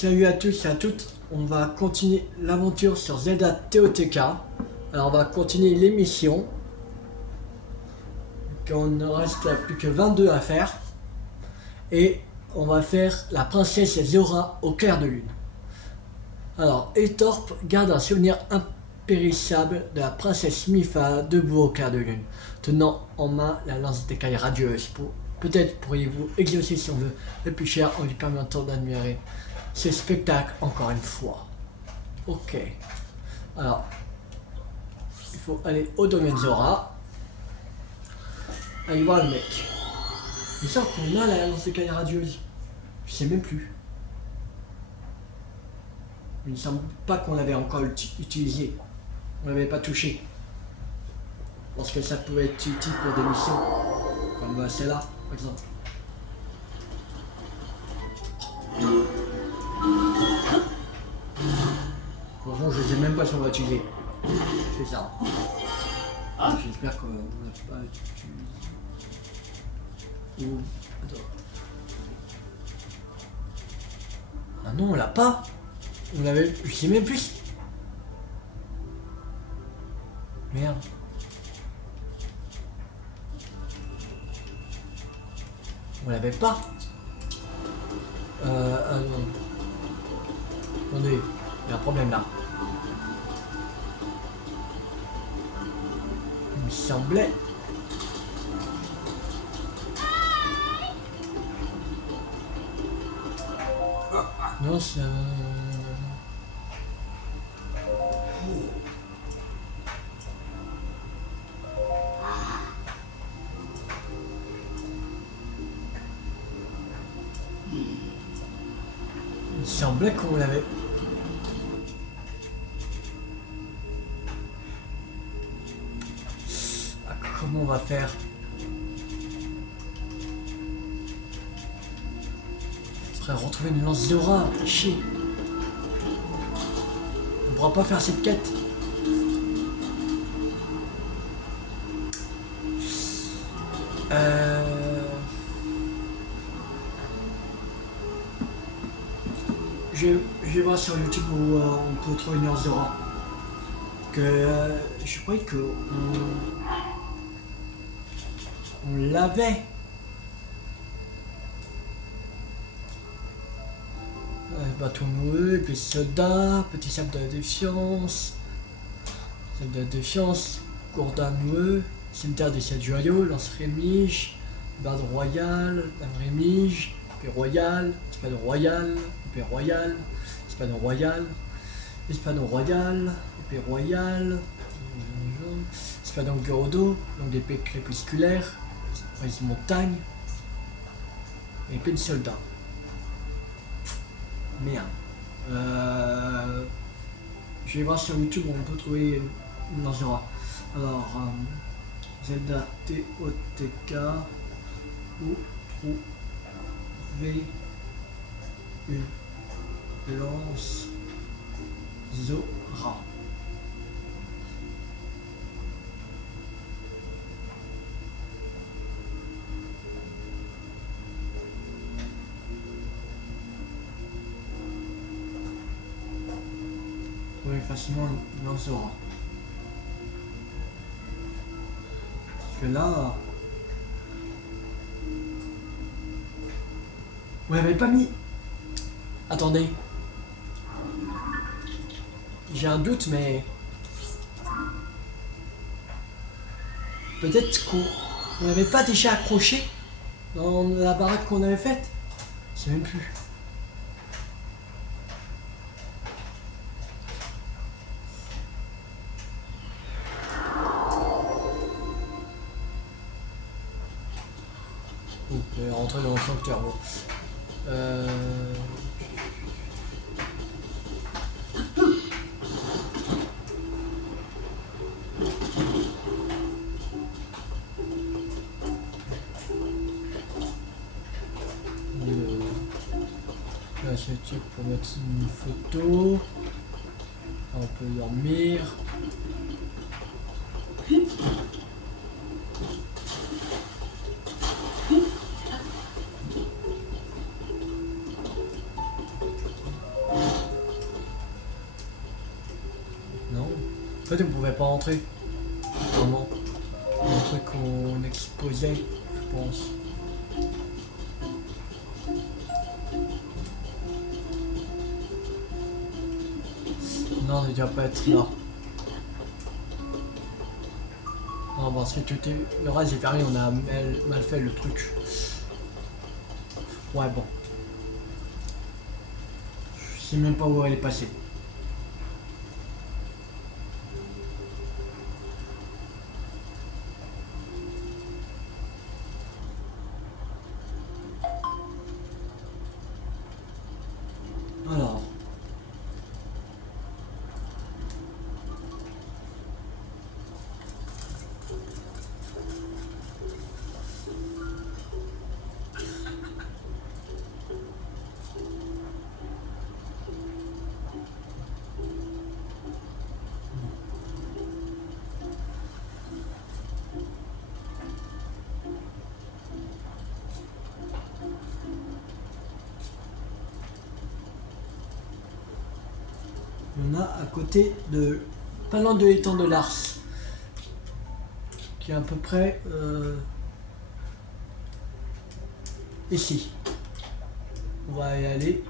Salut à tous et à toutes, on va continuer l'aventure sur Zelda TOTK. Alors on va continuer l'émission. On ne reste plus que 22 à faire. Et on va faire la princesse Zora au clair de lune. Alors Etorp garde un souvenir impérissable de la princesse Mifa debout au clair de lune, tenant en main la lance d'écaille radieuse. Peut-être pourriez-vous exaucer son vœu le plus cher en lui permettant d'admirer ce spectacle encore une fois. Ok. Alors, il faut aller au domaine Zora. Allez voir le mec. Il semble qu'on a la lance d'écaille radieuse. Je sais même plus. Il ne semble pas qu'on l'avait encore utilisé. On l'avait pas touché. Parce que ça pouvait être utile pour des missions. Comme celle-là, par exemple. Franchement, je sais même pas si on va utiliser. C'est ça. J'espère qu'on va pas utiliser. Ou... Attends. Ah non, on l'a pas. On l'avait... Je sais même plus. Merde. On l'avait pas. Ah non. Attendez, il y a un problème là. Il me semblait. Non, ça... Il semblait qu'on l'avait... Ah, comment on va faire? Retrouver une lance Zora, chier. On pourra pas faire cette quête. Je vais voir sur YouTube où on peut trouver une lance Zora. Que je croyais que on l'avait. Bâton noueux, puis soldat, petit sable de la défiance, sable de la défiance, gourdin noueux, cimetière des 7 joyaux, lance rémige, barde royale, lame rémige, épée royale, espadon royal, épée royale, espadon royal, espadon royal, épée royale, espadon Gyorodo, longue épée crépusculaire, brise montagne, épée de soldat. Merde. Je vais voir sur YouTube où on peut trouver une lance Zora. Alors, Zelda TOTK, où trouver une lance Zora. Facilement une lance Zora. Parce que là... Vous l'avez pas mis. Attendez. J'ai un doute, mais... Peut-être qu'on n'avait pas déjà accroché dans la baraque qu'on avait faite. Je sais même plus. On peut rentrer dans le sanctuaire. Bon. Là, c'est le truc pour mettre une photo. Là, on peut dormir. fait, on pouvait pas entrer. Vraiment. Un truc qu'on exposait, je pense. Non, on ne doit pas être là. Non, parce que tout est... le reste est fermé, on a mal fait le truc. Ouais, bon. Je sais même pas où elle est passée. Alors. On a à côté de... pas loin de l'étang de Lars. Qui est à peu près... ici. On va y aller.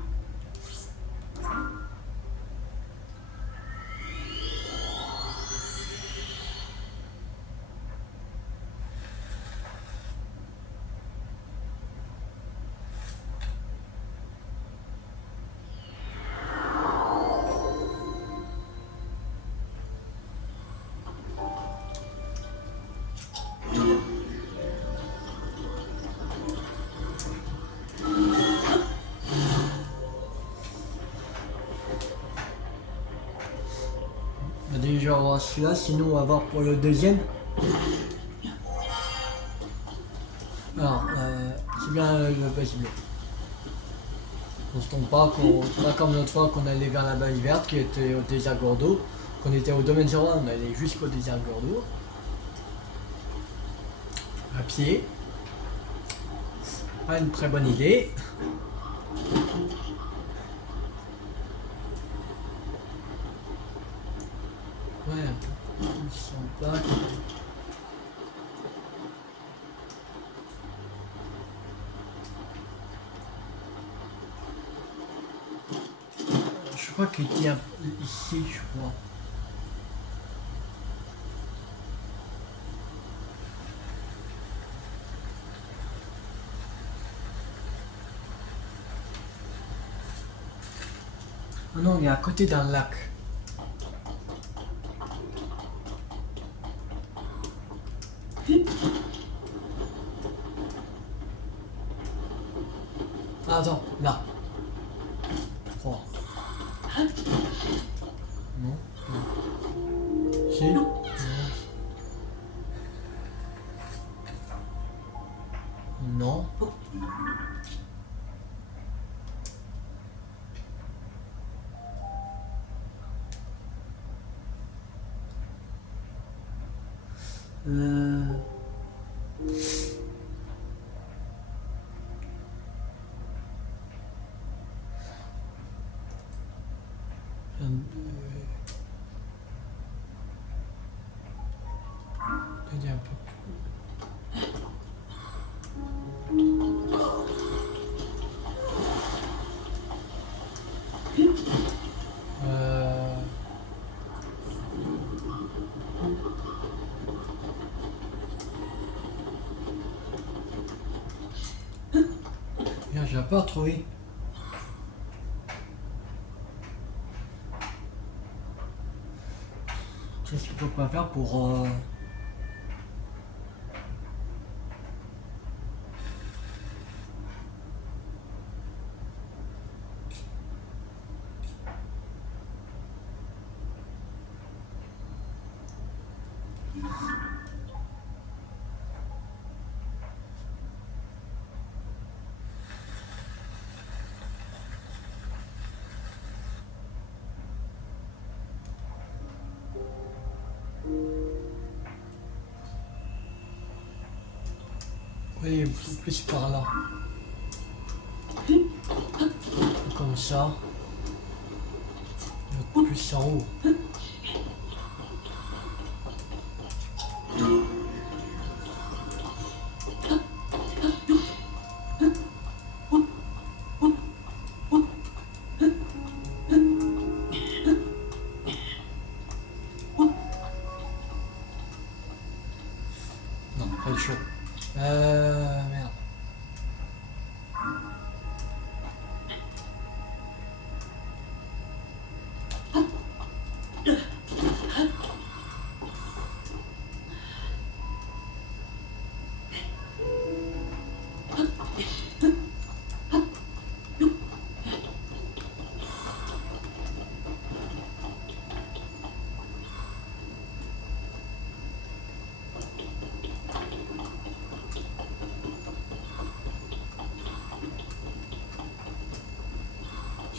On va déjà voir celui-là, sinon on va voir pour le deuxième. Alors, c'est bien le basique. On se trompe pas, pas comme l'autre fois qu'on allait vers la balle verte qui était au désert Gordo. Qu'on était au domaine 01, on allait jusqu'au désert Gordo. À pied. Pas une très bonne idée. Ouais, un peu plus sympa. Je crois qu'il était ici, je crois. Ah non, il est à côté d'un lac. Ah, attends, là. Oh. Non, non. Si. Non. Un peu Bien, j'ai pas retrouvé. Qu'est-ce qu'il faut pas faire pour... Oui, plus par là. Comme ça. Plus en haut.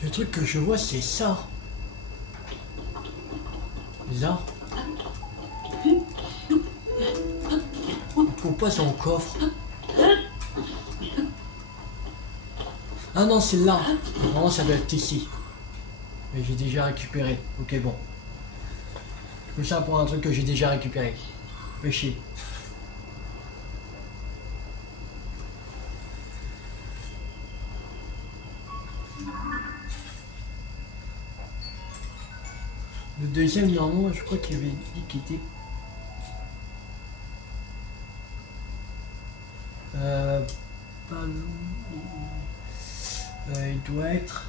Le truc que je vois, c'est ça. Là. On trouve pas son coffre. Ah non, c'est là. Non, ça doit être ici. Mais j'ai déjà récupéré. Ok, bon. Je fais ça pour un truc que j'ai déjà récupéré. Fais chier. Le deuxième, normalement, je crois qu'il avait dit qu'il était... Pas loin. Il doit être...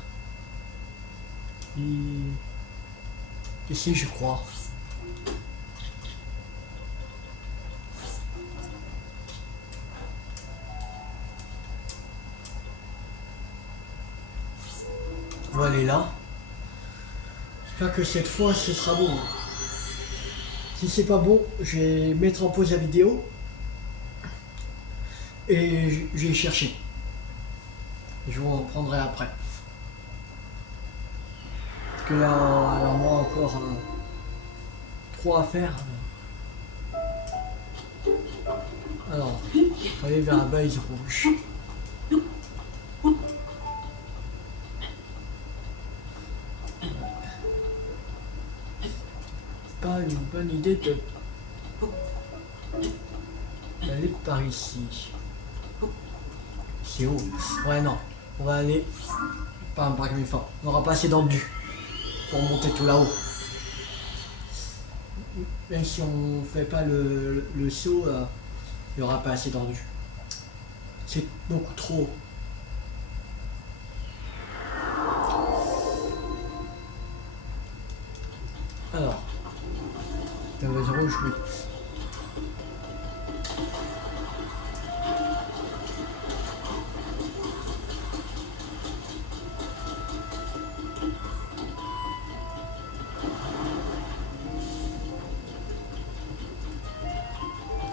Ici, je crois. On va aller là. J'espère que cette fois, ce sera bon. Si c'est pas bon, je vais mettre en pause la vidéo. Et je vais chercher. Je vous reprendrai après. Parce que là, alors moi encore 3 à faire. Alors, on va aller vers la base rouge. Pas une bonne idée d'aller par ici. C'est haut. Ouais, non. On va aller par un parc fort. On aura pas assez d'endu pour monter tout là-haut. Même si on fait pas le saut, il n'y aura pas assez d'endu. C'est beaucoup trop haut. Alors, la base rouge, oui.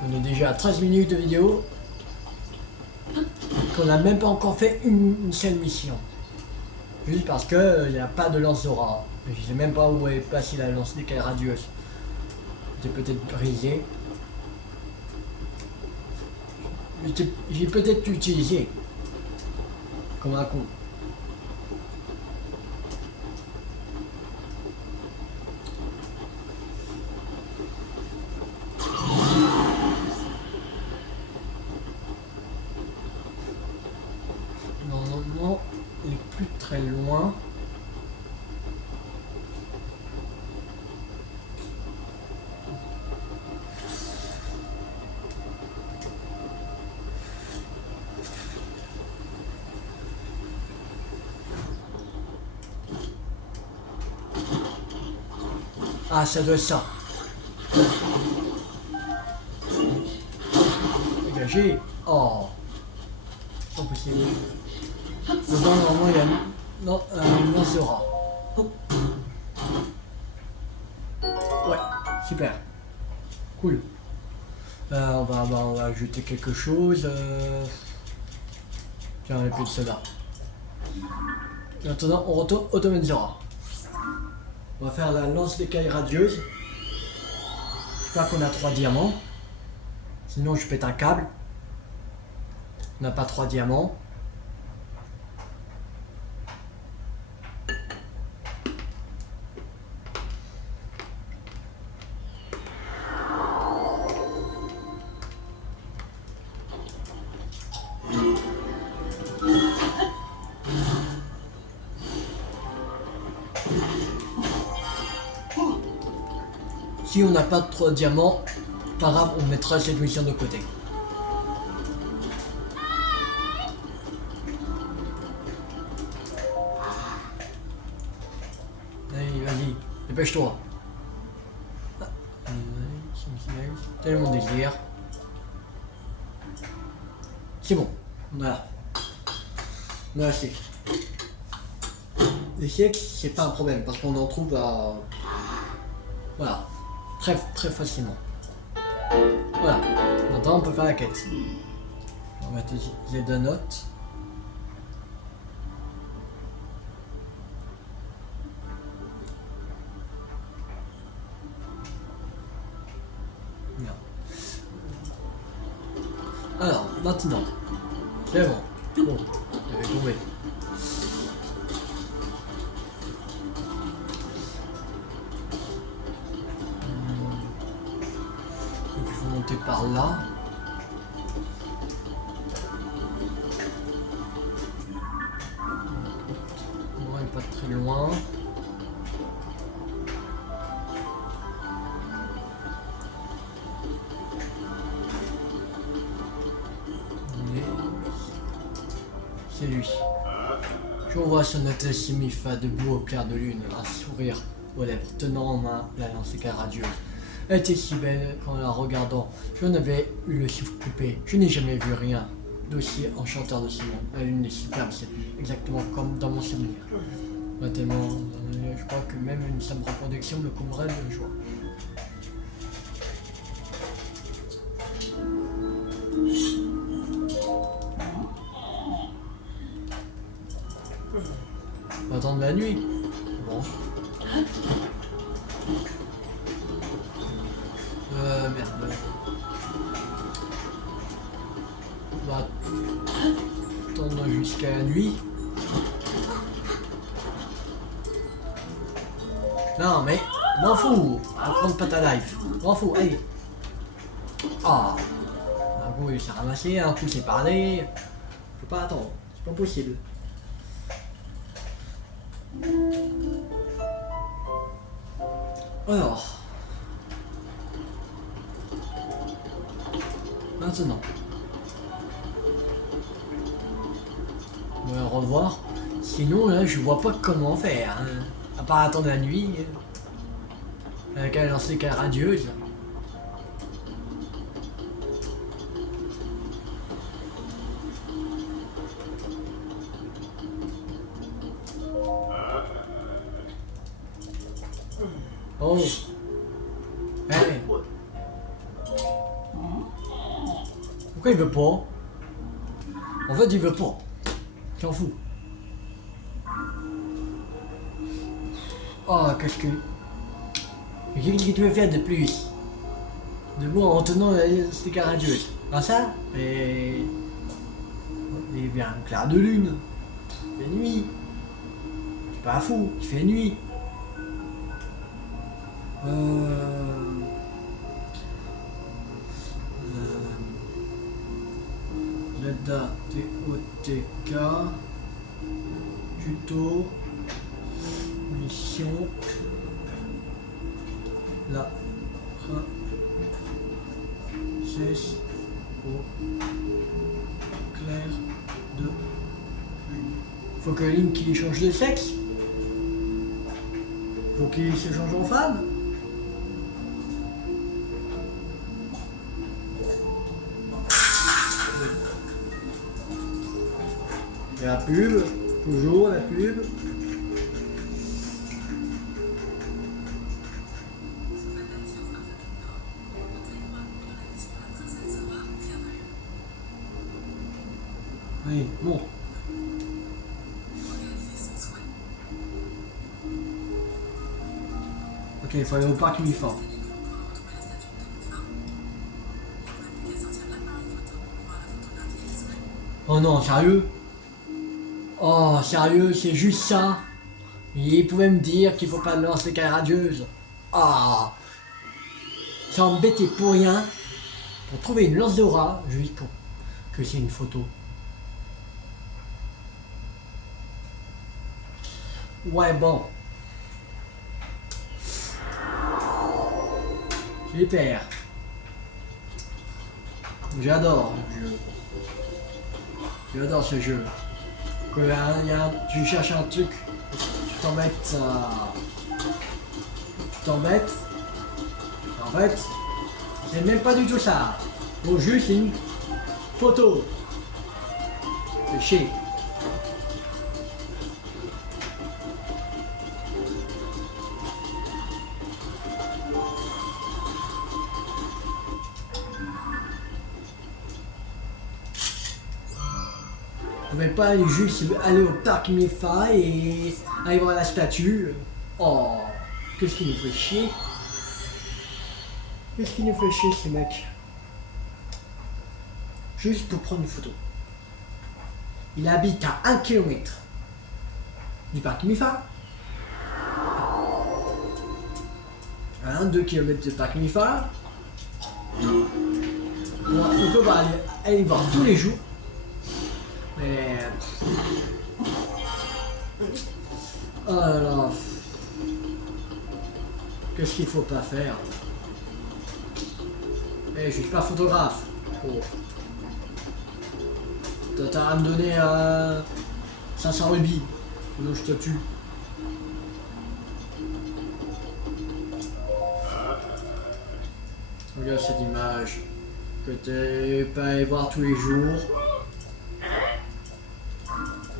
On est déjà à 13 minutes de vidéo. Qu'on n'a même pas encore fait une seule mission. Juste parce que il n'y a pas de lance d'aura. Je sais même pas où est passée la lance d'écaille radieuse. C'était peut-être brisé. J'ai peut-être utilisé. Comme un con. Normalement, il est plus très loin. Ah, ça doit être ça. Dégagé. Oh. Pas possible. Dedans, normalement, il y a non, une lance-aura. Ouais, super. Cool. On va ajouter quelque chose. Tiens, l'épée de soda. Maintenant, on retourne au domaine Zora. On va faire la lance d'écaille radieuse. J'espère qu'on a 3 diamants. Sinon, je pète un câble. On n'a pas 3 diamants. Si on n'a pas de 3 diamants, pas grave, on mettra cette mission de côté. Allez, vas-y, dépêche-toi. C'est mon délire. C'est bon, voilà. On a assez. Les siècles, c'est pas un problème parce qu'on en trouve à. Voilà. Très facilement. Voilà. Maintenant on peut faire la quête. On va utiliser deux notes. maintenant. C'est bon. Bon, il avait tombé. Donc il faut monter par là. On n'est pas très loin. C'est lui. Je vois son hôtel Simifa debout au clair de lune, un sourire aux lèvres, tenant en main la lance radieuse. Elle était si belle qu'en la regardant, j'en avais eu le souffle coupé. Je n'ai jamais vu rien d'aussi enchanteur de ce monde. La lune est superbe cette nuit, exactement comme dans mon souvenir. Tellement, je crois que même une simple reproduction me comblerait de joie. On va attendre la nuit. Bon. Merde. On va attendre jusqu'à la nuit. Non mais, m'en fous. On va prendre pas ta life. M'en fous, allez. Ah. Un coup il s'est ramassé, un coup il s'est parlé. Je peux pas attendre, c'est pas possible. Alors, maintenant, on va revoir. Sinon, là, je vois pas comment faire. Hein. À part attendre la nuit. Avec la lancée radieuse. Oh. Hey. Pourquoi il veut pas? En fait, il veut pas. T'en fous. Oh, qu'est-ce que... Qu'est-ce que tu veux faire de plus? Debout en tenant la liste radieuse. Ah ça? Et... Eh bien, clair de lune. Il fait nuit. C'est pas fou, il fait nuit. Zelda TOTK tuto mission la princesse au clair de lune. Faut que Link il change de sexe. Faut qu'il se change en femme. La pub, toujours la pub. Oui, bon. Ok, il faut aller au parc Mifa. Oh non, sérieux? Oh, sérieux, c'est juste ça? Il pouvait me dire qu'il faut pas lancer qu'à radieuse. Ah, ça embêtait pour rien, pour trouver une lance d'aura, juste pour que c'est une photo. Ouais, bon. Super. J'adore ce jeu. J'adore ce jeu. Tu cherches un truc, tu t'embêtes. Tu t'embêtes. En fait, c'est même pas du tout ça. Faut juste une photo. C'est chier. Vous ne pouvez pas aller juste aller au parc Mifa et aller voir la statue. Oh, qu'est-ce qui nous fait chier? Qu'est-ce qui nous fait chier ces mecs? juste pour prendre une photo. Il habite à 1 km du parc Mifa. À 2 km du parc Mifa. On peut pas aller voir tous les jours. Mais... oh là là. Qu'est-ce qu'il faut pas faire? Eh, je suis pas photographe. Oh. T'as à me donner 500 rubis. Sinon je te tue. Regarde cette image. Que t'es pas allé voir tous les jours.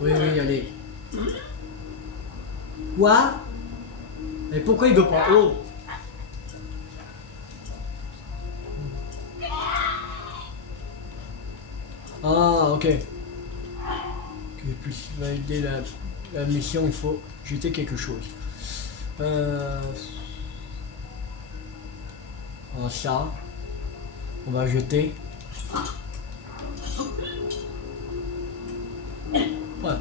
Oui, oui, allez. Quoi? Mais pourquoi il veut pas? Oh! Ah, ok. Que je puisse valider la mission, il faut jeter quelque chose. Alors ça, on va jeter. Ouais.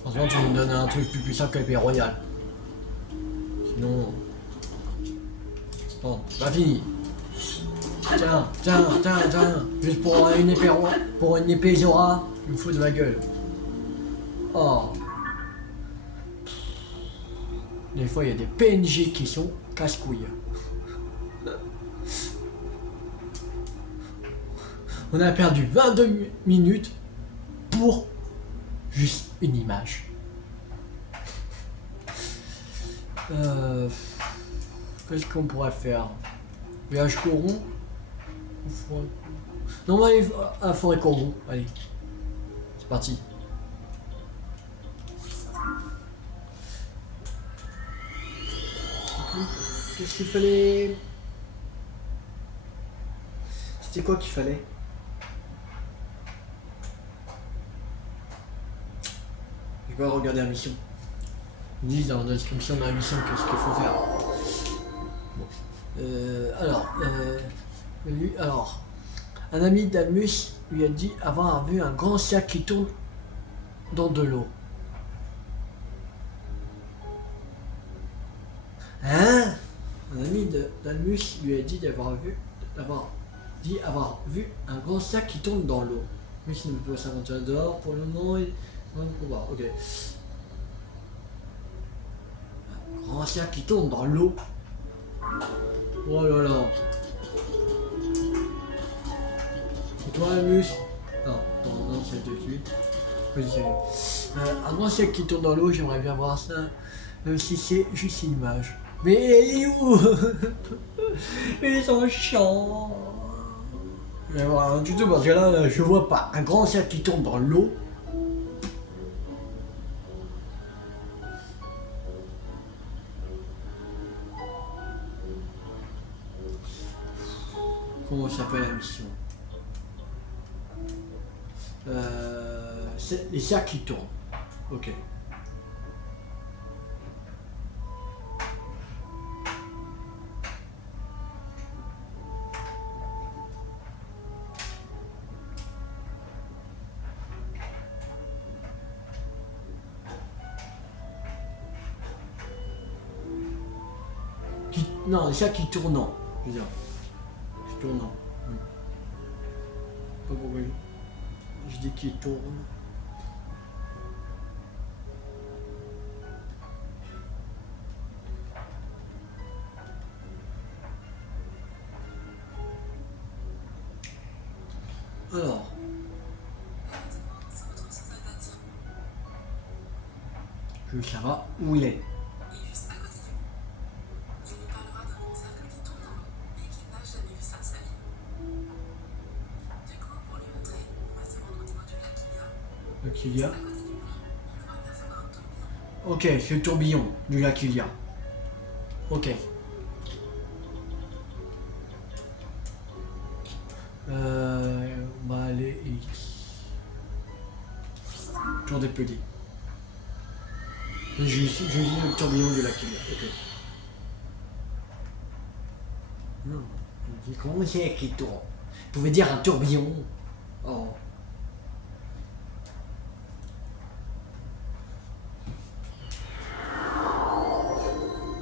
Franchement, tu me donnes un truc plus puissant que l'épée royale. Sinon... bon, pas fini. Tiens, tiens, tiens, tiens. Juste pour une épée Zora, il me faut de ma gueule. Oh. Des fois, il y a des PNJ qui sont casse-couilles. On a perdu 22 minutes pour juste une image. Qu'est-ce qu'on pourrait faire? Voyage Coron? Non, on va aller à Forêt Coron. Allez, c'est parti. Qu'est-ce qu'il fallait? C'était quoi qu'il fallait? Je vais regarder la mission. Ils disent dans la description de la mission qu'est-ce qu'il faut faire. Bon. Alors, un ami d'Almus lui a dit avoir vu un grand cercle qui tourne dans de l'eau. Hein? Un ami d'Almus lui a dit avoir vu un grand cercle qui tourne dans l'eau. Mais il ne peut pas s'aventurer dehors pour le moment. Ok. Un grand cercle qui tourne dans l'eau. Oh là là. C'est toi, Almus? Non, c'est de suite. Vas-y, salut. Un grand cercle qui tourne dans l'eau, j'aimerais bien voir ça. Même si c'est juste une image. Mais il est où? Ils sont chiants. Je vais voir un tuto parce que là, je vois pas. Un grand cercle qui tourne dans l'eau. Comment s'appelle la mission? C'est les cercles qui tournent. Ok. Non, les cercles qui tournent. Je veux dire. Qui tournent. Pas pourquoi je dis qui tourne. Alors. Je veux savoir où il est. Le Kilia. Ok, c'est le tourbillon du lac Kilia. Ok. On va aller ici. Tour des petits. Je dis le tourbillon du lac Kilia. Ok. Non. Je dis comment c'est qui tourne. Vous pouvez dire un tourbillon. Oh.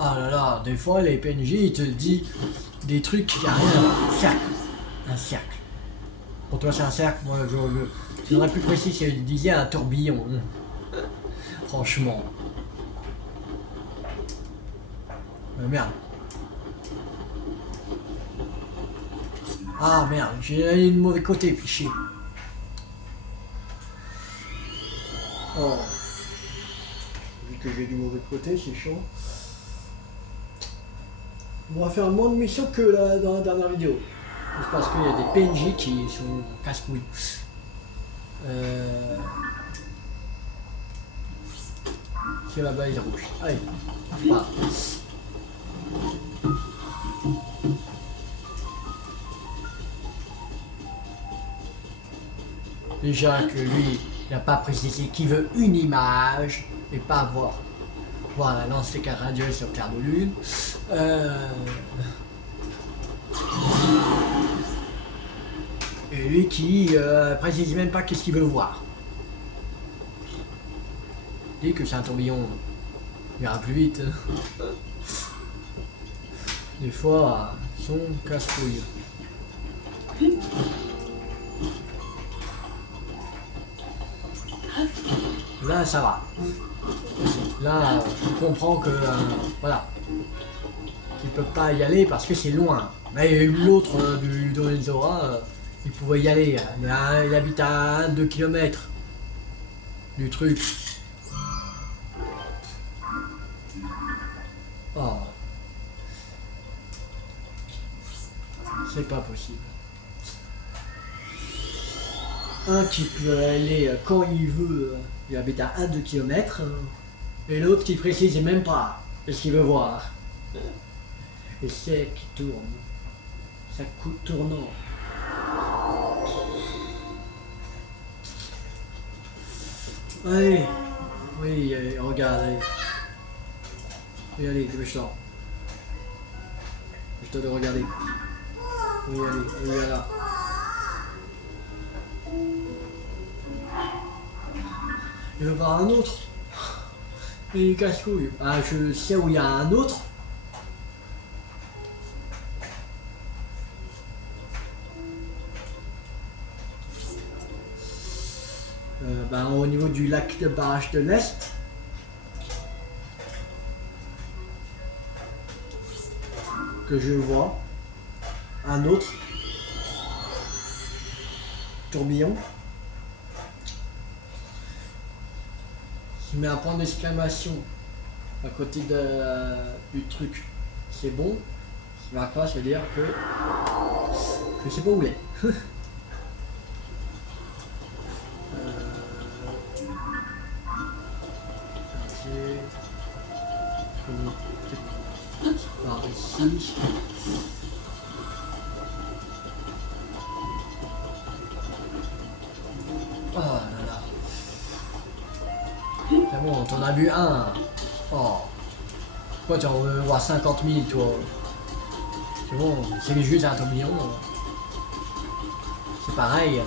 Ah là là, des fois les PNJ ils te disent des trucs qui n'ont rien à voir. Cercle. Un cercle. Pour toi c'est un cercle, moi je serais plus précis si je disais un tourbillon. Franchement. Merde. Ah merde, j'ai allé du mauvais côté, fichier. Oh. Vu que j'ai du mauvais côté, c'est chaud. On va faire moins de missions que dans la dernière vidéo. C'est parce qu'il y a des PNJ qui sont casse-couilles. C'est la balise rouge. Allez, voilà. Déjà que lui, il n'a pas précisé qu'il veut une image et pas voir. Voilà, lance les cartes radio sur clair de lune. Et lui qui précise même pas qu'est-ce qu'il veut voir. Il dit que c'est un tourbillon, il ira plus vite. Des fois, son casse-couille. Là, ça va. Là, on comprend que, voilà, qu'ils peuvent pas y aller parce que c'est loin. Mais l'autre du Dorenzora, il pouvait y aller. Il habite à 1-2 km du truc. Oh. C'est pas possible. Un qui peut aller quand il veut, il habite à 1-2 km, et l'autre qui précise même pas ce qu'il veut voir. Et c'est qui tourne. Ça coûte tournant. Allez. Oui, regarde, allez. Oui, allez, dépêche-toi. Je dois de regarder. Oui, allez, oui, là. Il veut voir un autre. Et il casse-couille. Ah, je sais où il y a un autre. Au niveau du lac de barrage de l'Est. Que je vois. Un autre. Tourbillon. Il met un point d'exclamation à côté du truc. C'est bon. Ça va quoi, ça veut dire que je sais pas où il est. Par ici. Oh là là. C'est bon, t'en as vu un. Oh. Pourquoi tu en veux voir 50 000 toi? C'est bon, c'est juste un tourbillon. C'est pareil. Hein.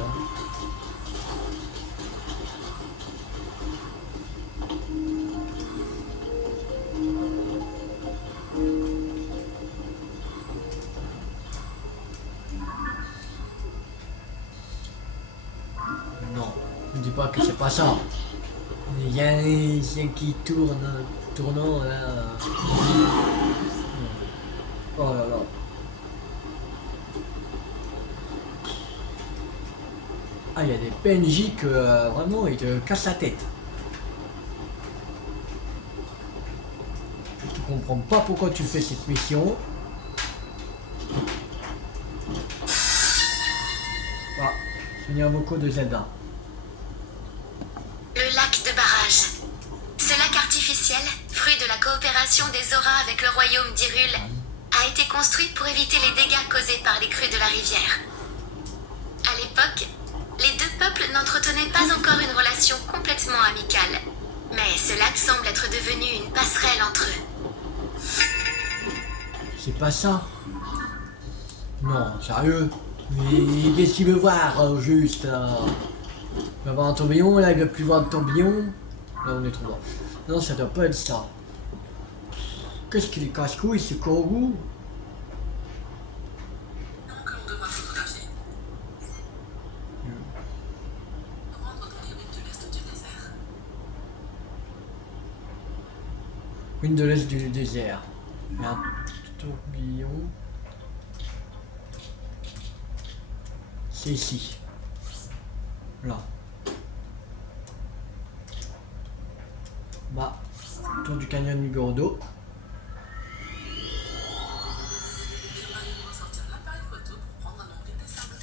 Non, ne dis pas que c'est pas ça. Il y a un chien qui tournant là. Oh là là. Ah, il y a des PNJ que vraiment ils te cassent la tête. Je comprends pas pourquoi tu fais cette mission. Ah, souvenir vocaux de Zelda. Le lac de barrage. Ce lac artificiel, fruit de la coopération des Zora avec le royaume d'Hyrule, a été construit pour éviter les dégâts causés par les crues de la rivière. À l'époque, les deux peuples n'entretenaient pas encore une relation complètement amicale. Mais ce lac semble être devenu une passerelle entre eux. C'est pas ça. Non, sérieux. Mais qu'est-ce qu'il veut voir, juste il va voir un tourbillon, là il veut plus voir de tourbillon. Là on est trop loin. Non, ça doit pas être ça. Qu'est-ce qu'il est casse-couille, ce Kourou? Que l'on devra photographier. Rendre dans les ruines de l'est du désert. Une de l'est du désert. Et un tourbillon. C'est ici. Là. Bah, tour du canyon numéro 2. Viendra de nouveau sortir l'appareil photo pour prendre un angle des sables.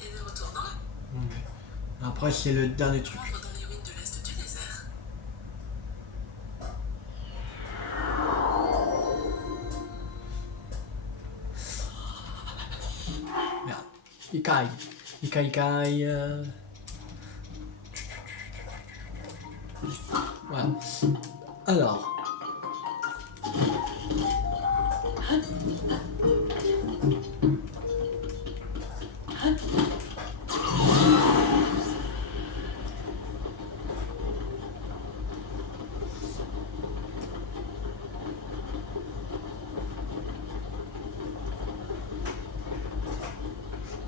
Et de retour dans le Après, c'est le dernier truc. rendre dans les ruines de l'est du désert. Merde. Ikai. Ikai. Voilà. Alors.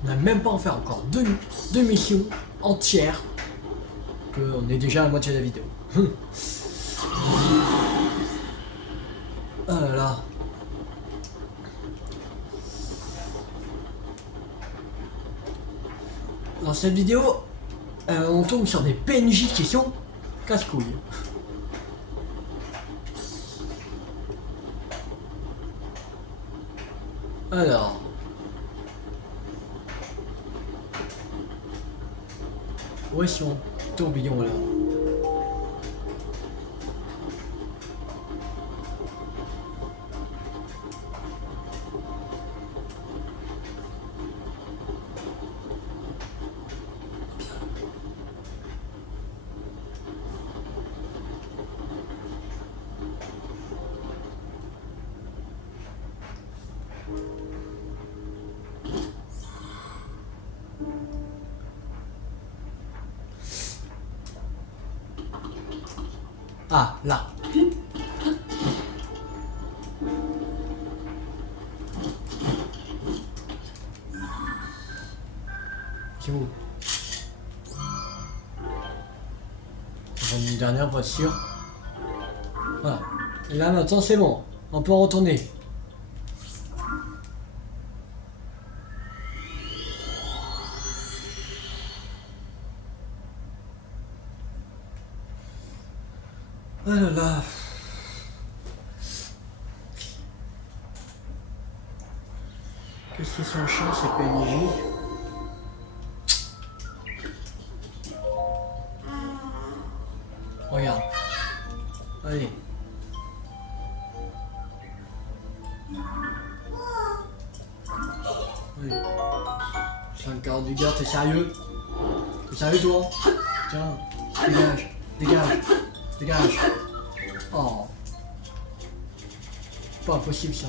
On n'a même pas en faire encore deux missions entières. On est déjà à la moitié de la vidéo. Oh là là. Dans cette vidéo, on tombe sur des PNJ qui sont casse-couilles. Alors. Où est son tourbillon là? Ah, là. C'est où? Une dernière voiture. Voilà. Et là maintenant c'est bon. On peut retourner. Oh là là. Qu'est-ce qu'ils sont chiants ces PNJ? Regarde. Allez. Allez. 5 du gars, t'es sérieux? T'es sérieux toi? Tiens, dégage, dégage, dégage. Oh. Pas possible ça.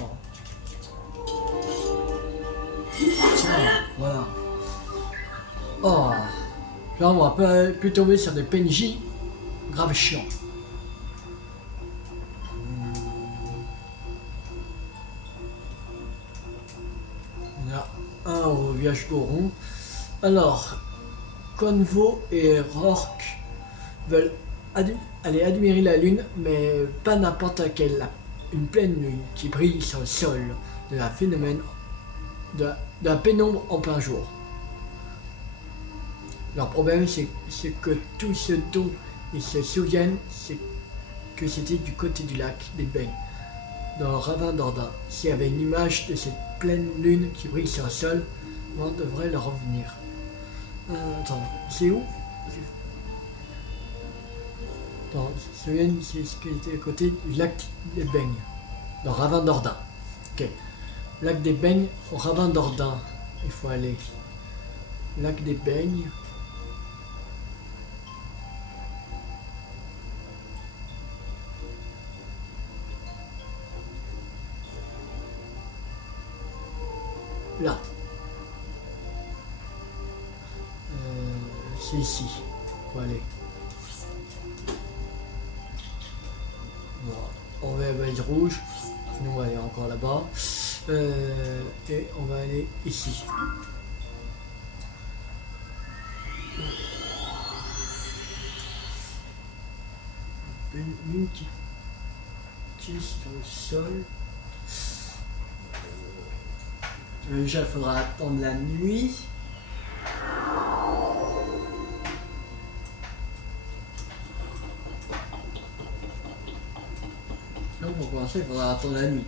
Tiens, voilà. Oh. Là on va plus tomber sur des PNJ grave chiants. On a un au village Goron. Alors, Convo et Rourke veulent aller admirer la lune, mais pas n'importe laquelle. Une pleine lune qui brille sur le sol de la phénomène de la pénombre en plein jour. Leur problème, c'est que tout ce dont ils se souviennent, c'est que c'était du côté du lac des Beignes, dans le ravin d'Ordin. S'il y avait une image de cette pleine lune qui brille sur le sol, on devrait leur revenir. Attends, c'est où? Attends, c'est ce qui était à côté du lac des Beignes, dans le ravin d'Ordin. Ok. Lac des Beignes au ravin d'Ordin. Il faut aller. Lac des Beignes. là. C'est ici. On va aller. Voilà. On va aller rouge. Nous on va aller encore là-bas. Et on va aller ici. Une qui tire sur le sol. Déjà, il faudra attendre la nuit. Donc pour commencer, il faudra attendre la nuit.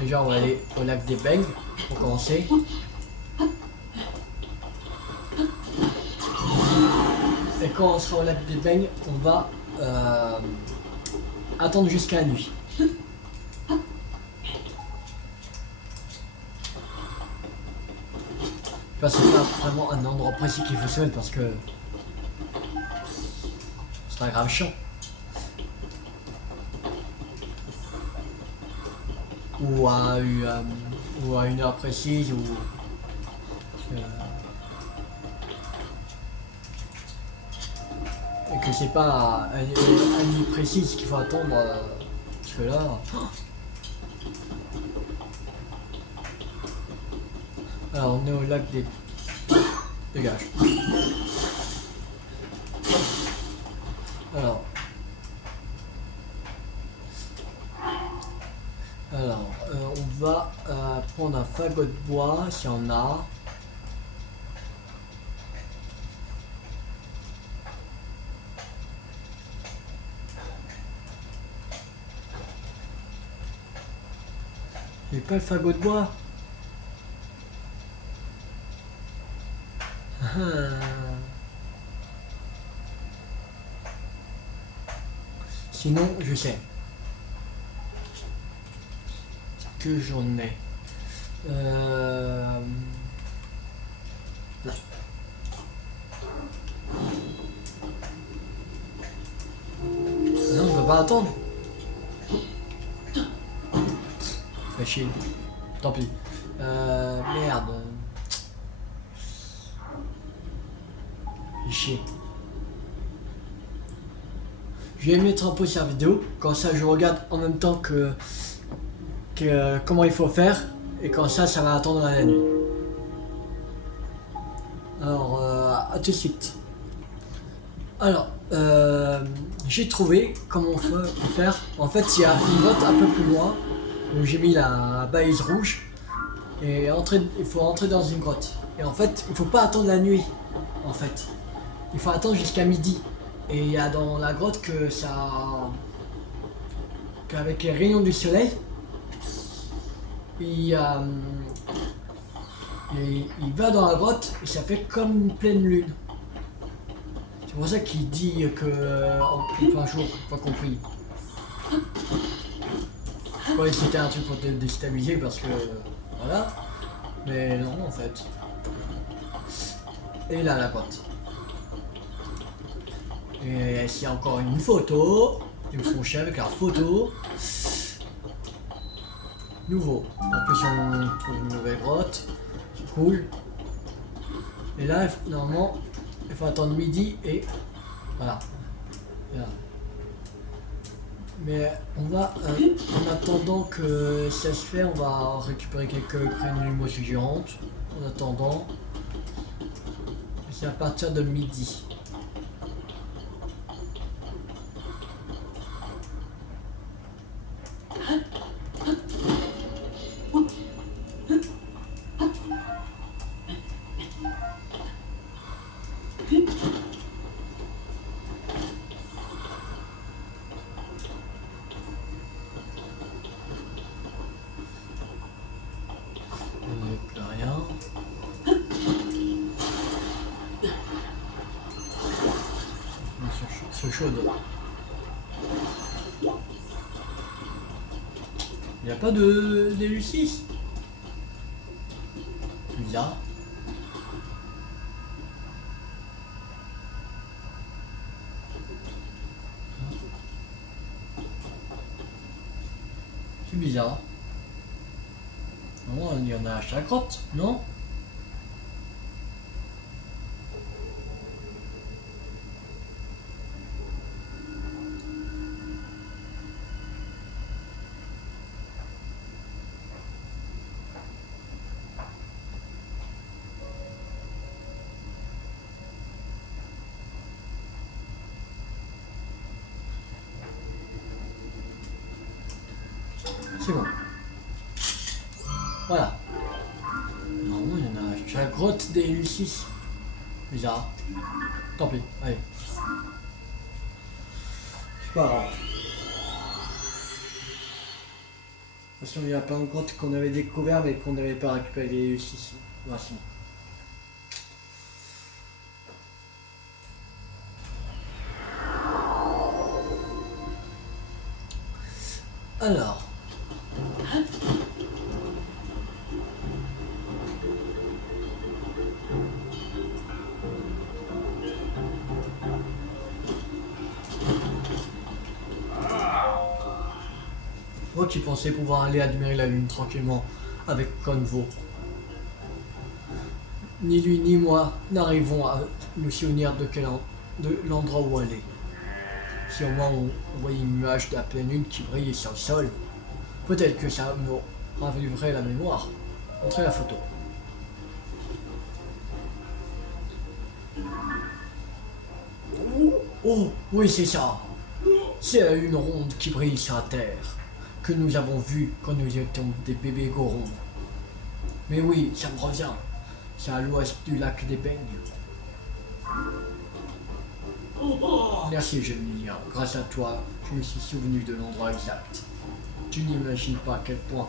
Déjà, on va aller au lac des Beignes pour commencer. Et quand on sera au lac des Beignes, on va attendre jusqu'à la nuit. Enfin, c'est pas vraiment un endroit précis qu'il faut se mettre parce que c'est pas grave chiant. Ou à une heure précise ou et que c'est pas à une nuit précise qu'il faut attendre parce que là alors on est au lac des dégage. Alors on va prendre un fagot de bois si on a. J'ai pas le fagot de bois. Sinon, je sais que j'en ai. Là. Non, on va pas attendre. Fait chier. Tant pis. Merde. Fait chier. Je vais mettre un peu sur la vidéo, comme ça je regarde en même temps que comment il faut faire, et comme ça va attendre à la nuit. Alors, à tout de suite. Alors, j'ai trouvé comment on peut faire. En fait, il y a une grotte un peu plus loin, où j'ai mis la balise rouge, et il faut entrer dans une grotte. Et en fait, il faut pas attendre la nuit, en fait. Il faut attendre jusqu'à midi. Et il y a dans la grotte qu'avec les rayons du soleil, il va dans la grotte et ça fait comme une pleine lune. C'est pour ça qu'il dit que en plein jour, pas compris. Ouais, c'était un truc pour te déstabiliser parce que voilà, mais non en fait. Et là la grotte. Et s'il y a encore une photo, ils me font chier avec la photo. Nouveau. En plus on trouve une nouvelle grotte. C'est cool. Et là, normalement, il faut attendre midi et voilà. Mais on va, en attendant que ça se fait, on va récupérer quelques graines suggérantes. En attendant, c'est à partir de midi. Chaude. Il n'y a pas de Lucis. Bizarre. bizarre. Non, il y en a à chaque grotte, non? C'est bon. Voilà. Normalement, il y en a à chaque grotte des Lucis. Bizarre. Tant pis, allez. C'est pas grave. De toute façon, il y a plein de grottes qu'on avait découvert mais qu'on n'avait pas récupéré les Lucis. Voilà. Alors. Moi qui pensais pouvoir aller admirer la lune tranquillement avec Convo. Ni lui ni moi n'arrivons à nous souvenir de l'endroit où aller. Si au moins on voyait une nuage de la pleine lune qui brillait sur le sol, peut-être que ça me raviverait la mémoire. Montrez la photo. Oh, oui c'est ça. C'est la lune ronde qui brille sur la terre, que nous avons vue quand nous étions des bébés gorons. Mais oui, ça me revient. C'est à l'ouest du lac des Beignes. Merci jeune Lilian, grâce à toi, je me suis souvenu de l'endroit exact. Tu n'imagines pas à quel point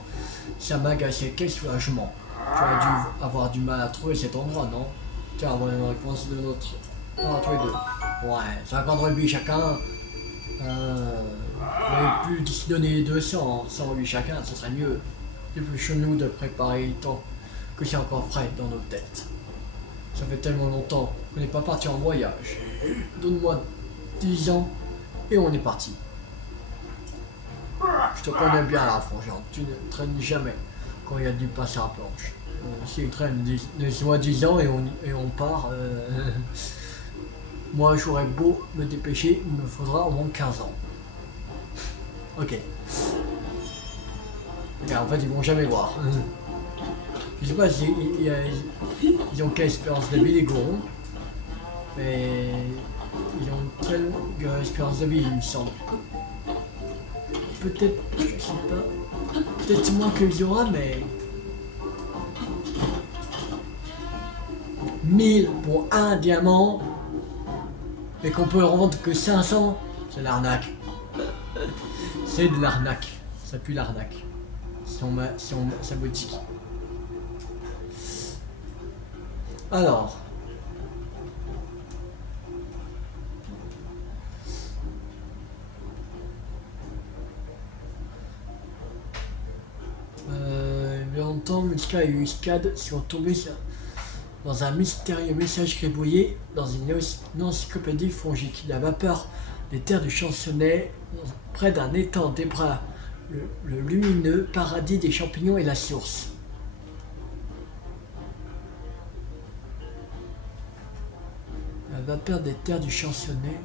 ça m'agaçait, quel soulagement. Tu as dû avoir du mal à trouver cet endroit, non? Tiens, voilà une réponse de notre part à tous les deux. Ouais, 50 rubis chacun. J'aurais pu se donner 200, 100 rubis chacun, ce serait mieux. C'est plus chenou de préparer tant que c'est encore frais dans nos têtes. Ça fait tellement longtemps qu'on n'est pas parti en voyage. Donne-moi 10 ans et on est parti. Je te connais bien là, Frangin. Tu ne traînes jamais quand il y a du passe à planche. S'il traîne, laisse-moi 10 ans et on part. Moi, j'aurais beau me dépêcher, il me faudra au moins 15 ans. Ok. En fait, ils vont jamais voir. Je sais pas si ils ont quelle espérance de vie, les gorons. Mais ils ont une très longue espérance de vie, il me semble. Peut-être, je sais pas. Peut-être moins que Zora, mais. 1000 pour un diamant. Et qu'on peut le revendre que 500. C'est l'arnaque. C'est de l'arnaque. Ça pue l'arnaque. Si on sa boutique. Alors. Longtemps, Muska et Uskad sont tombés dans un mystérieux message gribouillé dans une encyclopédie fongique. La vapeur des terres du Chansonnet, près d'un étang des bras, le lumineux paradis des champignons et la source. La vapeur des terres du Chansonnet.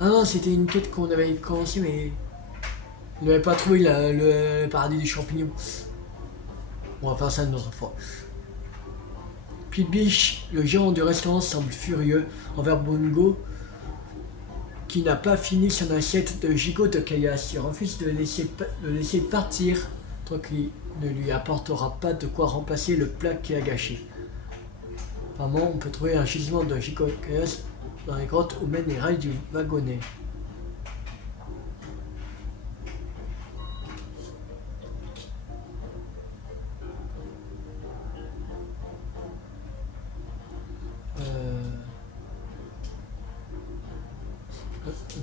Ah non, c'était une quête qu'on avait commencé, mais on n'avait pas trouvé le paradis des champignons. On va faire ça une autre fois. Puis Biche, le gérant du restaurant, semble furieux envers Bongo, qui n'a pas fini son assiette de gigot de caillasse. Il refuse de le laisser partir tant qu'il ne lui apportera pas de quoi remplacer le plat qu'il a gâché. Apparemment, on peut trouver un gisement de gigot de caillasse dans les grottes où mènent les rails du wagonnet.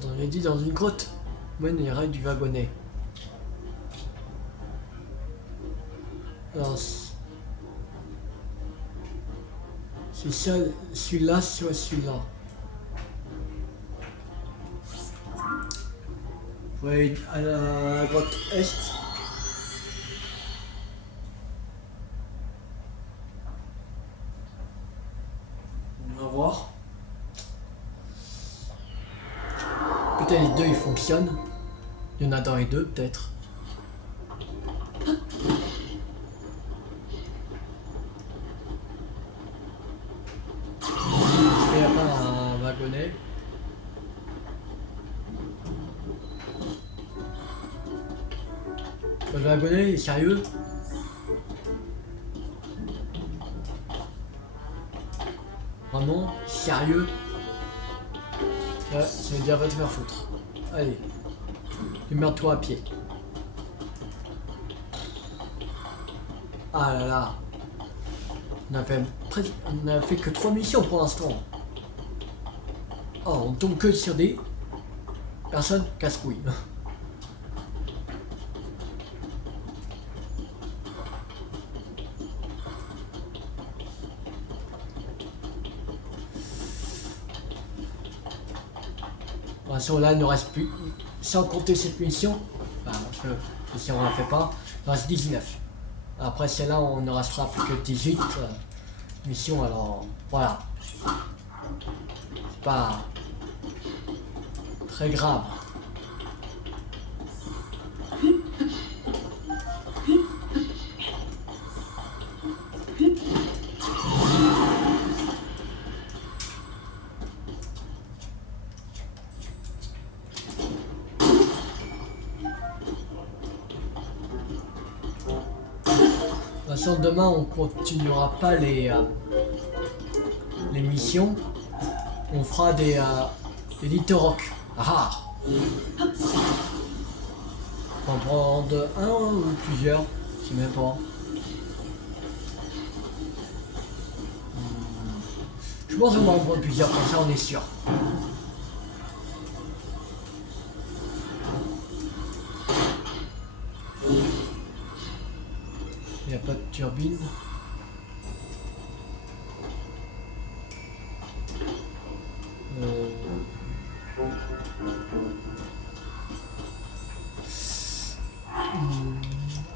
On a dit dans une grotte où mènent les rails du wagonnet. Alors, c'est ça, celui-là, soit celui-là. Ouais, à la grotte est. On va voir. Peut-être les deux ils fonctionnent. Il y en a dans les deux peut-être. Il n'y a pas un wagonnet. Le wagonnet, il est sérieux? Vraiment? Sérieux? Ouais, ça veut dire va te faire foutre. Allez. Meurs-toi à pied. Ah là là. On a fait que 3 missions pour l'instant. Oh, on tombe que sur des personnes casse-couilles. Bon, là, il ne reste plus, sans compter cette mission, enfin, parce que si on ne la fait pas, il reste 19. Après celle-là, on ne restera plus que 18 missions, alors voilà. C'est pas très grave. Demain on continuera pas les missions, on fera des Litorock. Ah ah. On va en prendre un ou plusieurs, je sais même pas. Je pense qu'on va en prendre plusieurs, comme ça on est sûr. Il n'y a pas de turbine.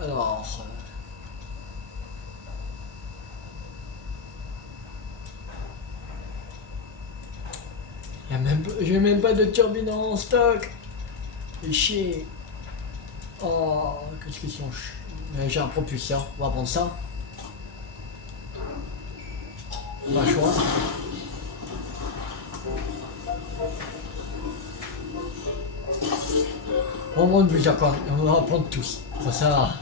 Alors... J'ai même pas de turbine en stock. C'est chier. Oh, qu'est-ce qu'ils sont chiants. J'ai un propulseur, on va prendre ça. Pas le choix. On va prendre plusieurs quoi, on va prendre tous. Comme ça.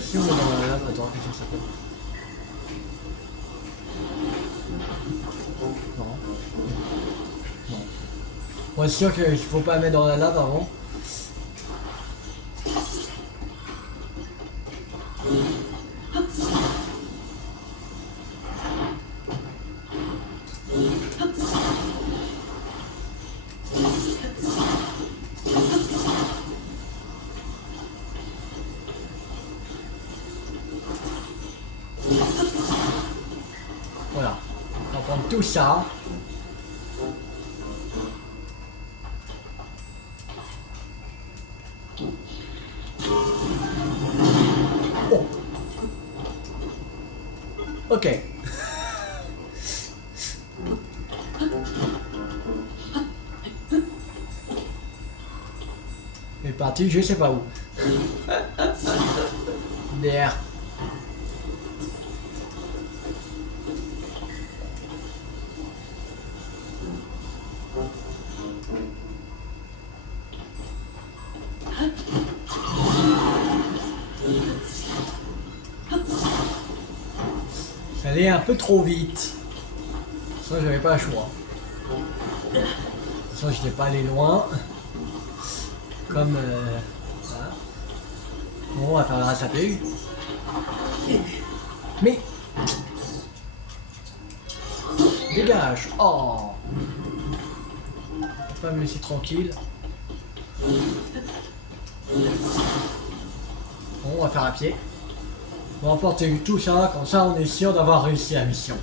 Si on est dans la lave, attends, qu'est-ce que ça s'appelle? Non. Non. Bon, c'est sûr qu'il faut pas mettre dans la lave avant. Voilà. On va prendre tout ça. Oh. Ok. Il est parti, je sais pas où. Derrière. Ça allait un peu trop vite. Ça, j'avais pas le choix. Ça, je n'étais pas allé loin. Comme... voilà. Bon, on va faire la SAPU. Mais... Dégage. Oh. Faut pas me laisser tranquille. Bon, on va faire à pied. On va emporter tout ça, comme ça on est sûr d'avoir réussi la mission.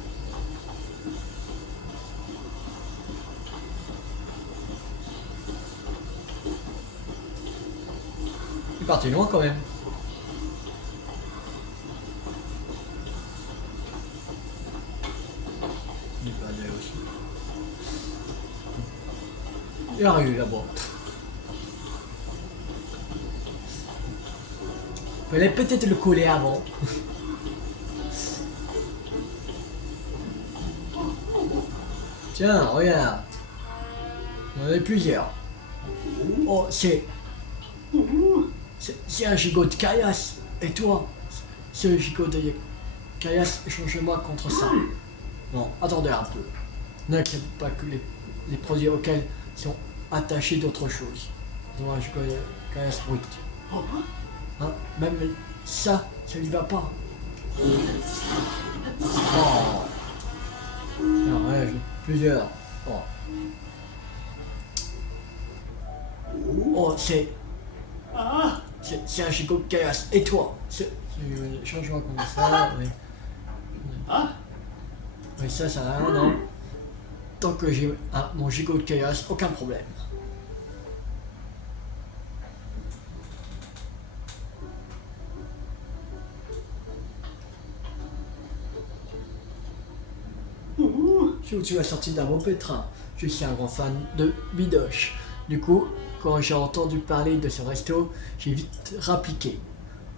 C'est parti loin quand même. Il va aller aussi. Il arrive là-bas. Fallait peut-être le coller avant. Tiens, regarde. On en a plusieurs. Oh, c'est un gigot de caillasse. Et toi, ce gigot de caillasse, échange-moi contre ça. Non, attendez un peu. N'inquiète pas que les produits auxquels sont attachés d'autres choses. Moi, je connais caillasse brut. Hein, même ça lui va pas. Oh. Ah ouais, j'ai plusieurs. Oh, oh c'est un gigot de caillasse. Et toi, change-moi comme ça. Oui. Oui, ça n'a rien, non. Tant que j'ai mon gigot de caillasse, aucun problème. Je suis sorti d'un beau pétrin. Je suis un grand fan de Bidoche. Du coup, quand j'ai entendu parler de ce resto, j'ai vite rappliqué.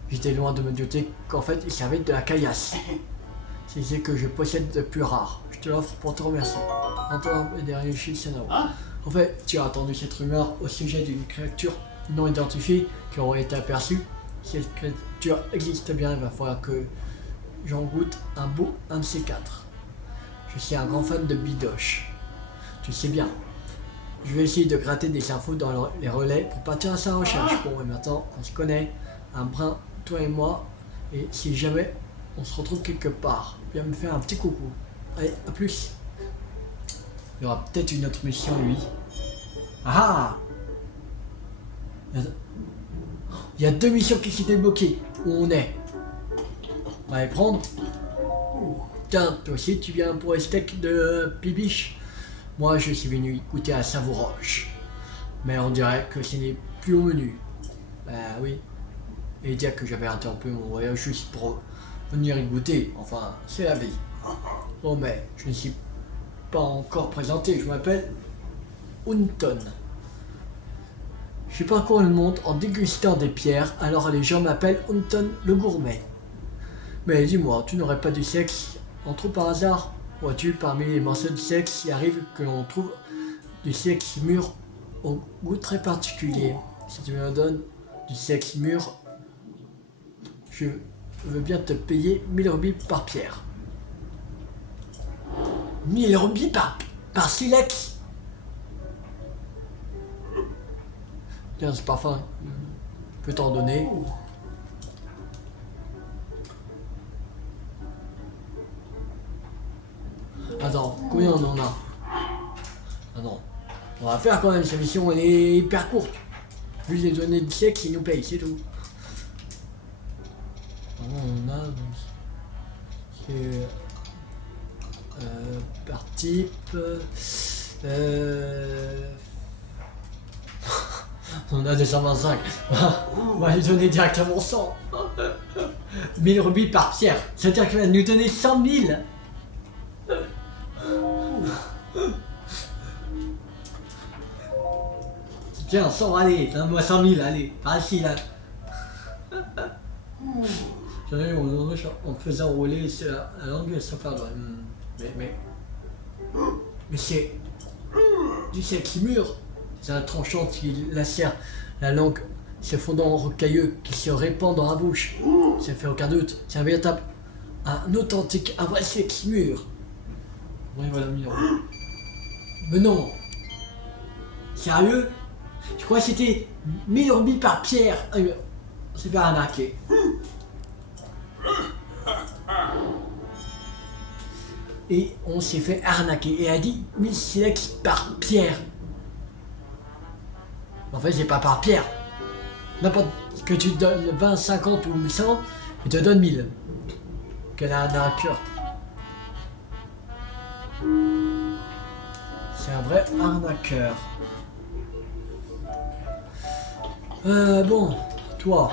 J'étais loin de me douter qu'en fait, il servait de la caillasse. C'est ce que je possède de plus rare. Je te l'offre pour te remercier. Antoine et derrière chez Senao. En fait, tu as entendu cette rumeur au sujet d'une créature non identifiée qui aurait été aperçue. Si cette créature existe bien, il va falloir que j'en goûte un de ces quatre. Je suis un grand fan de Bidoche. Tu sais bien. Je vais essayer de gratter des infos dans les relais pour partir à sa recherche. Bon, et maintenant, on se connaît. Un brin, toi et moi. Et si jamais on se retrouve quelque part, viens me faire un petit coucou. Allez, à plus. Il y aura peut-être une autre mission, lui. Ah! Il y a 2 missions qui s'est débloquées. Où on est? On va les prendre. Tiens, toi aussi, tu viens pour les steaks de Bibiche? Moi, je suis venu goûter à Savouroche. Mais on dirait que ce n'est plus au menu. Bah oui. Et dire que j'avais interrompu mon voyage juste pour venir y goûter. Enfin, c'est la vie. Oh, mais je ne suis pas encore présenté. Je m'appelle Unton. Je parcours le monde en dégustant des pierres, alors les gens m'appellent Unton le gourmet. Mais dis-moi, tu n'aurais pas du sexe en trop par hasard? Vois-tu, parmi les morceaux de sexe, il arrive que l'on trouve du sexe mûr au goût très particulier. Si tu me donnes du sexe mûr, je veux bien te payer 1000 rubis par pierre. 1000 rubis par silex? Tiens, ce parfum, je peux t'en donner. Attends, combien on en a? Ah non. On va faire quand même, cette mission elle est hyper courte. Juste les données du sexe, ils nous payent, c'est tout. On a donc. C'est. Par type. On a 225. On va lui donner directement 100. 1000 rubis par pierre. C'est-à-dire qu'il va nous donner 100 000. Tiens, 100, allez, donne-moi 100 000, allez, facile là. J'en ai eu en faisant rouler la langue sur faire mais c'est du sexe mûr. C'est un tranchant qui lacère la langue, se fondant en rocailleux qui se répand dans la bouche. Ça fait aucun doute, c'est un véritable, un authentique, un vrai sexe mûr. Oui, voilà, mignon. Mais non. Sérieux? Je crois que c'était 1000 rubis par pierre. On s'est fait arnaquer. Et on s'est fait arnaquer. Et elle a dit 1000 silex par pierre. En fait, c'est pas par pierre. N'importe que tu donnes 20, 50 ou 100, il te donne 1000. Quel arnaqueur. C'est un vrai arnaqueur. Bon, toi.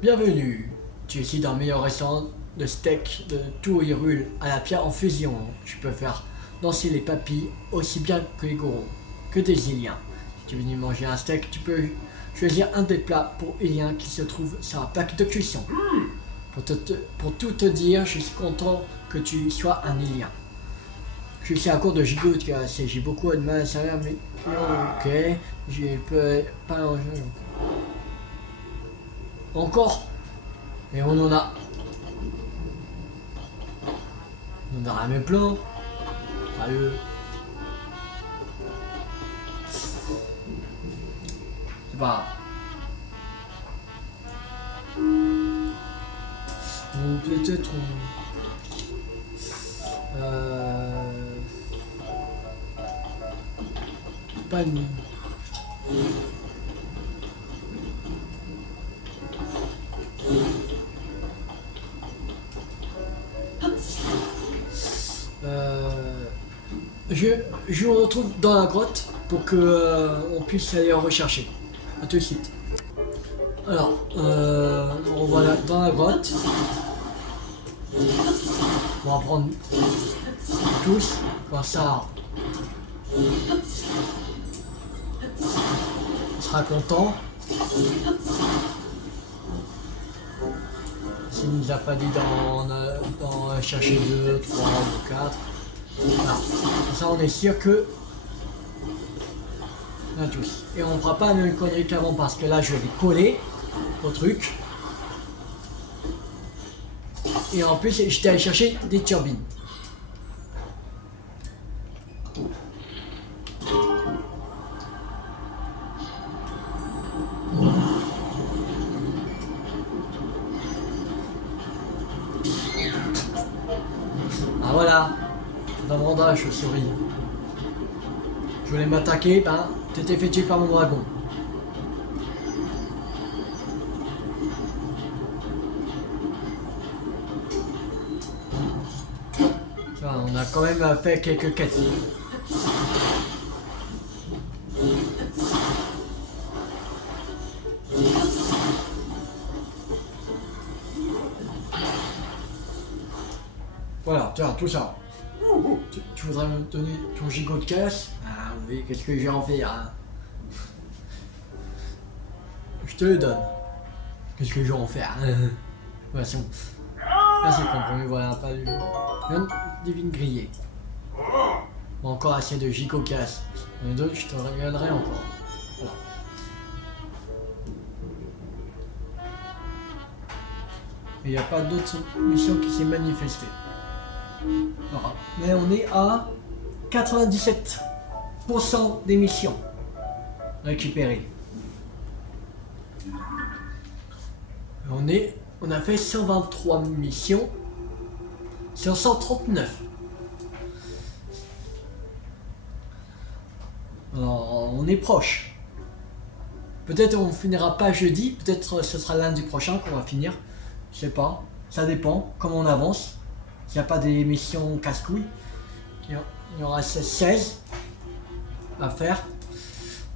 Bienvenue. Tu es ici dans le meilleur restaurant de steak de tout Hyrule à la pierre en fusion. Tu peux faire danser les papilles aussi bien que les gorons, que des Iliens. Si tu es venu manger un steak, tu peux choisir un des plats pour Iliens qui se trouve sur la plaque de cuisson. Pour tout te dire, je suis content que tu sois un Ilien. Je suis à court de gigot, j'ai beaucoup de mal à servir, mais ok, j'ai pas encore. Et on en a. On en a rien plein. Sérieux. C'est pas. Ou peut-être pas une. Je vous retrouve dans la grotte pour que on puisse aller en rechercher. A tout de suite. Alors, on va là dans la grotte. On va prendre tous, comme ça. On sera content. S'il nous a pas dit d'en chercher 2, 3 ou 4. Voilà. Comme ça on est sûr que. On a tous. Et on fera pas la même connerie qu'avant parce que là je vais les coller au truc. Et en plus j'étais allé chercher des turbines. Ah voilà, dans mon bandage, souris. Je voulais m'attaquer, ben, t'étais fait tuer par mon dragon. Ça, on a quand même fait quelques quêtes. Voilà, tiens, tout ça. Tu voudrais me donner ton gigot de caisse? Ah oui, qu'est-ce que j'ai en faire hein? Je te le donne. Qu'est-ce que j'ai en faire hein? Ouais, c'est bon. Merci, compromis, voilà, pas du... Même divine grillée. Encore assez de gigot casse. Et d'autres, je te regarderai encore. Voilà. Il n'y a pas d'autre mission qui s'est manifestée. Voilà. Mais on est à 97% des missions récupérées. On a fait 123 missions sur 139. Alors on est proche. Peut-être on finira pas jeudi, peut-être ce sera lundi prochain qu'on va finir. Je sais pas, ça dépend comment on avance. S'il n'y a pas des missions casse-couilles, il y aura 16 à faire.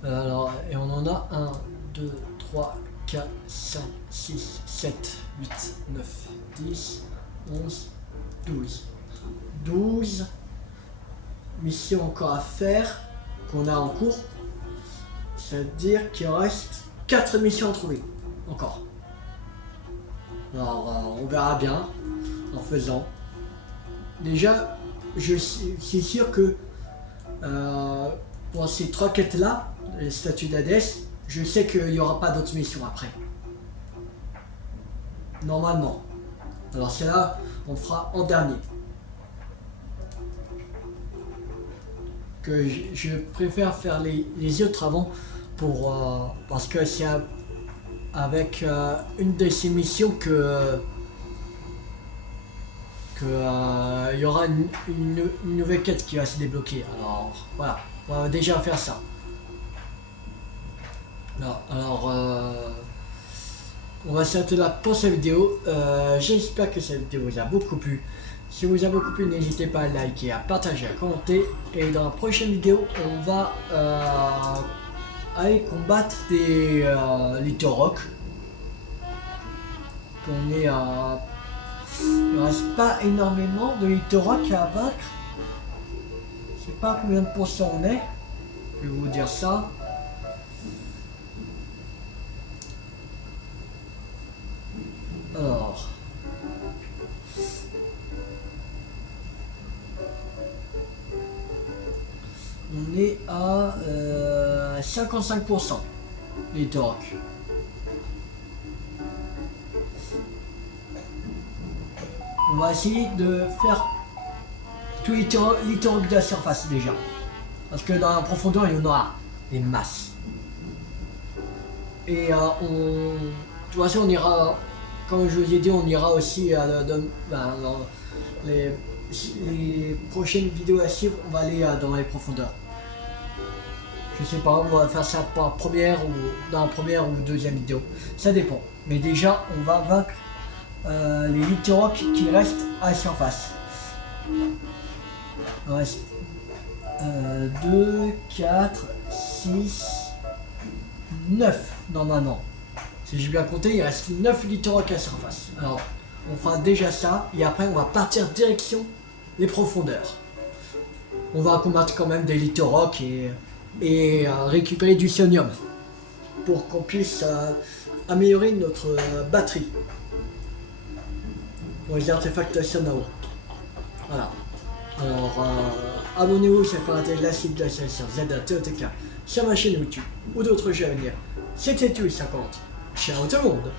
Alors, et on en a 1, 2, 3, 4, 5, 6, 7, 8, 9, 10, 11, 12. 12 missions encore à faire qu'on a en cours. C'est-à-dire qu'il reste 4 missions à trouver encore. Alors, on verra bien en faisant. Déjà, je suis sûr que pour ces 3 quêtes-là, les statues d'Hadès, je sais qu'il n'y aura pas d'autres missions après. Normalement. Alors celle-là, on fera en dernier. Que je préfère faire les autres avant pour parce que c'est avec une de ces missions que il y aura une nouvelle quête qui va se débloquer. Alors voilà, on va déjà faire ça. Alors on va s'arrêter là pour cette vidéo. J'espère que cette vidéo vous a beaucoup plu. Si vous a beaucoup plu, n'hésitez pas à liker, à partager, à commenter. Et dans la prochaine vidéo, on va aller combattre des Litorok. On est à... Il ne reste pas énormément de Litorok à vaincre. Je sais pas combien de pourcents on est. Je vais vous dire ça. Alors... On est à 55% les Torok. On va essayer de faire tous les Torok de la surface déjà. Parce que dans la profondeur, il y en aura des masses. Et de toute façon, on ira, comme je vous ai dit, on ira aussi dans les prochaines vidéos à suivre, on va aller dans les profondeurs. Je sais pas, on va faire ça par première ou dans la première ou deuxième vidéo. Ça dépend. Mais déjà, on va vaincre les Litorok qui restent à la surface. Il reste 2, 4, 6, 9 normalement. Si j'ai bien compté, il reste 9 Litorok à la surface. Alors, on fera déjà ça et après on va partir direction les profondeurs. On va combattre quand même des Litorok et récupérer du Psionium pour qu'on puisse améliorer notre batterie pour les artefacts Sonao. Voilà. Alors abonnez-vous si vous n'avez pas raté la suite de la série sur ZATOTK sur ma chaîne YouTube ou d'autres jeux à venir. C'était tout 50. Ciao tout le monde.